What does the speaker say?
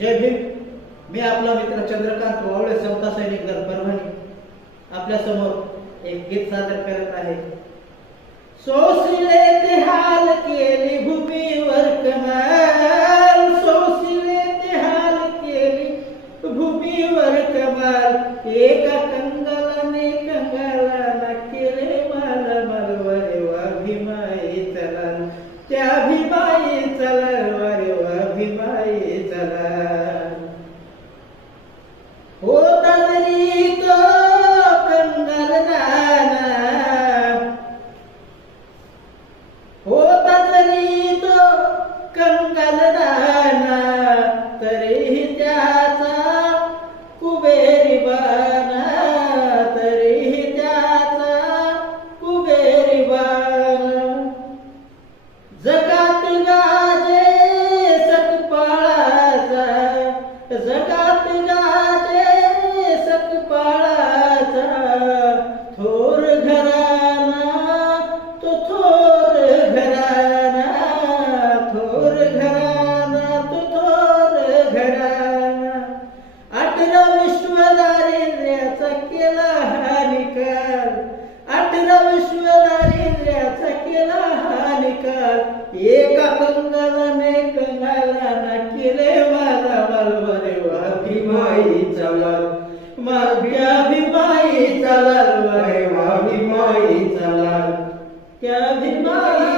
जय भीम. मी आपला मित्र चंद्रकांत वावळे, समता सैनिक दल परभणी आपल्या समोर एक गीत सादर करत आहे. सोसिले ते हाल केली भूमीवर कमाल, सोसिले ते हाल केली भूमीवर कमाल, एका कंगालाने कंगालाला केले माल मलवरे वा भीमाई चला, त्या भीमाई चला वरे वा भीमाई चला. होता जरी तो कंगाल नाना, होता जरी तो कंगाल नाना, तरीही त्याचा कुबेरी बाना, तरीही त्याचा कुबेरी बाना. जगात राजे सकपाळाचा, जगात राजे सकपाळाचा, थोर घराना तो थोर घराना, थोर घराना तो थोर घराना. 18 विश्व दारिद्र्याचा केला हा निकाल, 18 विश्व दारिद्र्याचा केला हा निकाल, एका कंगालाने कंगालाना केले मला मलवरे वा भीमाई चलाल, माझ्या भीमाई चलाल वरे वा भीमाई चलाल, त्या भीमाई